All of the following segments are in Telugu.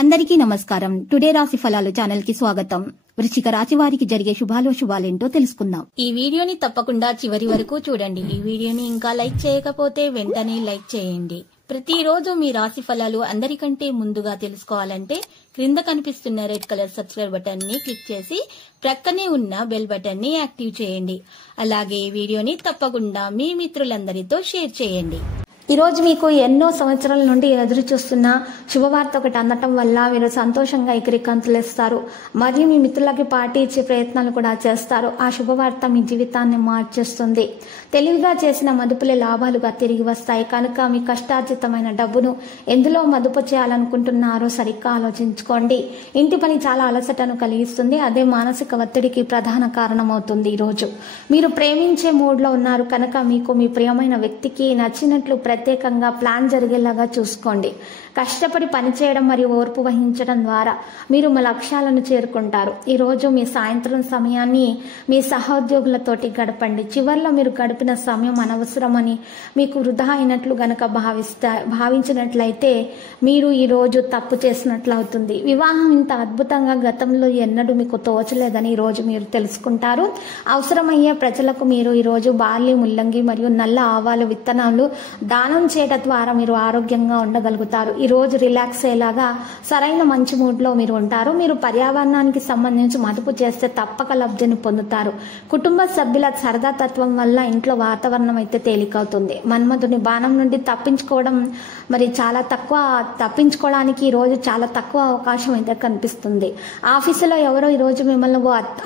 అందరికీ నమస్కారం. టుడే రాశి ఫలాలు ఛానల్ కి స్వాగతం. వృశ్చిక రాశి వారికి జరిగే శుభాలేంటో తెలుసుకుందాం. ఈ వీడియోని తప్పకుండా చివరి వరకు చూడండి. ఈ వీడియోని ఇంకా లైక్ చేయకపోతే వెంటనే లైక్ చేయండి. ప్రతిరోజు మీ రాశి ఫలాలు అందరికంటే ముందుగా తెలుసుకోవాలంటే క్రింద కనిపిస్తున్న రెడ్ కలర్ సబ్స్క్రైబ్ బటన్ ని క్లిక్ చేసి ప్రక్కనే ఉన్న బెల్ బటన్ ని యాక్టివ్ చేయండి. అలాగే ఈ వీడియోని తప్పకుండా మీ మిత్రులందరితో షేర్ చేయండి. ఈ రోజు మీకు ఎన్నో సంవత్సరాల నుండి ఎదురు చూస్తున్న శుభవార్త ఒకటి అందటం వల్ల మీరు సంతోషంగా ఎగిరికంతులేస్తారు. మరియు మీ మిత్రులకి పార్టీ ఇచ్చే ప్రయత్నాలు కూడా చేస్తారు. ఆ శుభవార్త మీ జీవితాన్ని మార్చేస్తుంది. తెలివిగా చేసిన మదుపులే లాభాలుగా తిరిగి వస్తాయి. కనుక మీ కష్టార్జితమైన డబ్బును ఎందులో మదుపు చేయాలనుకుంటున్నారో సరిగ్గా ఆలోచించుకోండి. ఇంటి పని చాలా అలసటను కలిగిస్తుంది. అదే మానసిక ఒత్తిడికి ప్రధాన కారణమవుతుంది. ఈరోజు మీరు ప్రేమించే మూడ్లో ఉన్నారు కనుక మీకు మీ ప్రియమైన వ్యక్తికి నచ్చినట్లు ప్రత్యేకంగా ప్లాన్ జరిగేలాగా చూసుకోండి. కష్టపడి పనిచేయడం మరియు ఓర్పు వహించడం ద్వారా మీరు మీ లక్ష్యాలను చేరుకుంటారు. ఈరోజు మీ సాయంత్రం సమయాన్ని మీ సహోద్యోగులతోటి గడపండి. చివర్లో మీరు గడిపిన సమయం అనవసరమని మీకు వృధా అయినట్లు గనక భావించినట్లయితే మీరు ఈరోజు తప్పు చేసినట్లు అవుతుంది. వివాహం ఇంత అద్భుతంగా గతంలో ఎన్నడూ మీకు తోచలేదని ఈరోజు మీరు తెలుసుకుంటారు. అవసరమయ్యే ప్రజలకు మీరు ఈరోజు బార్లీ, ముల్లంగి మరియు నల్ల ఆవాలు విత్తనాలు దానం చేయడం ద్వారా మీరు ఆరోగ్యంగా ఉండగలుగుతారు. ఈ రోజు రిలాక్స్ అయ్యేలాగా సరైన మంచి మూడ్ లో మీరు ఉంటారు. మీరు పర్యావరణానికి సంబంధించి మదుపు చేస్తే తప్పక లబ్ధిని పొందుతారు. కుటుంబ సభ్యుల సరదా తత్వం వల్ల ఇంట్లో వాతావరణం అయితే తేలికవుతుంది. మన్మధుని బాణం నుండి తప్పించుకోవడానికి ఈ రోజు చాలా తక్కువ అవకాశం అయితే కనిపిస్తుంది. ఆఫీసులో ఎవరో ఈ రోజు మిమ్మల్ని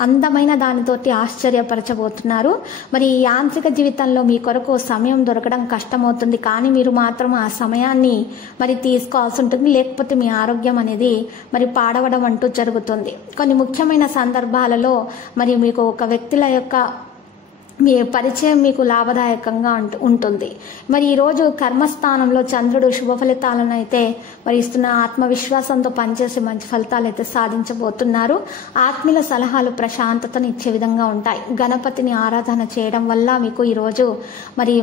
అందమైన దానితోటి ఆశ్చర్యపరచబోతున్నారు. మరి ఈ యాంత్రిక జీవితంలో మీ కొరకు సమయం దొరకడం కష్టమవుతుంది. కానీ మీరు మాత్రం ఆ సమయాన్ని తీసుకోవాల్సి ఉంటుంది. లేకపోతే మీ ఆరోగ్యం అనేది పాడవడం అంటూ జరుగుతుంది. కొన్ని ముఖ్యమైన సందర్భాలలో మీకు ఒక వ్యక్తుల యొక్క మీ పరిచయం మీకు లాభదాయకంగా ఉంటుంది. ఈరోజు కర్మస్థానంలో చంద్రుడు శుభ ఫలితాలను అయితే ఇస్తున్న ఆత్మవిశ్వాసంతో పనిచేసి మంచి ఫలితాలు అయితే సాధించబోతున్నారు. ఆత్మీయుల సలహాలు ప్రశాంతతను ఇచ్చే విధంగా ఉంటాయి. గణపతిని ఆరాధన చేయడం వల్ల మీకు ఈరోజు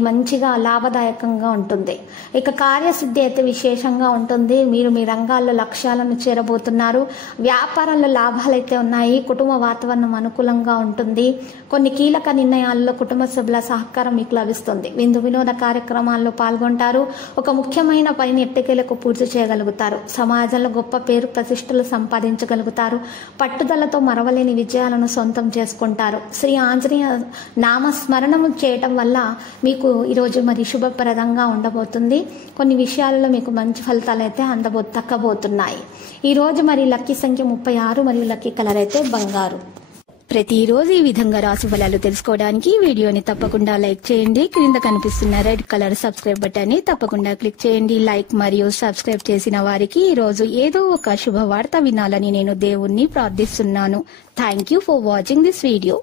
మంచిగా లాభదాయకంగా ఉంటుంది. ఇక కార్యసిద్ధి అయితే విశేషంగా ఉంటుంది. మీరు మీ రంగాల్లో లక్ష్యాలను చేరబోతున్నారు. వ్యాపారంలో లాభాలు అయితే ఉన్నాయి. కుటుంబ వాతావరణం అనుకూలంగా ఉంటుంది. కొన్ని కీలక నిర్ణయాల్లో కుటుంబ సభ్యుల సహకారం మీకు లభిస్తుంది. విందు వినోద కార్యక్రమాల్లో పాల్గొంటారు. ఒక ముఖ్యమైన పనిని ఎట్టకేలకు పూర్తి చేయగలుగుతారు. సమాజంలో గొప్ప పేరు ప్రతిష్టలు సంపాదించగలుగుతారు. పట్టుదలతో మరవలేని విజయాలను సొంతం చేసుకుంటారు. శ్రీ ఆంజనేయ నామస్మరణము చేయటం వల్ల మీకు ఈరోజు శుభప్రదంగా ఉండబోతుంది. కొన్ని విషయాలలో మీకు మంచి ఫలితాలు అయితే దక్కబోతున్నాయి. ఈరోజు లక్కీ సంఖ్య 36 మరియు లక్కీ కలర్ అయితే బంగారు. ప్రతిరోజు ఈ విధంగా రాశి ఫలాలు తెలుసుకోవడానికి వీడియోని తప్పకుండా లైక్ చేయండి. క్రింద కనిపిస్తున్న రెడ్ కలర్ సబ్స్క్రైబ్ బటన్ ని తప్పకుండా క్లిక్ చేయండి. లైక్ మరియు సబ్స్క్రైబ్ చేసిన వారికి ఈ రోజు ఏదో ఒక శుభవార్త వినాలని నేను దేవుణ్ణి ప్రార్థిస్తున్నాను. Thank you for watching this video.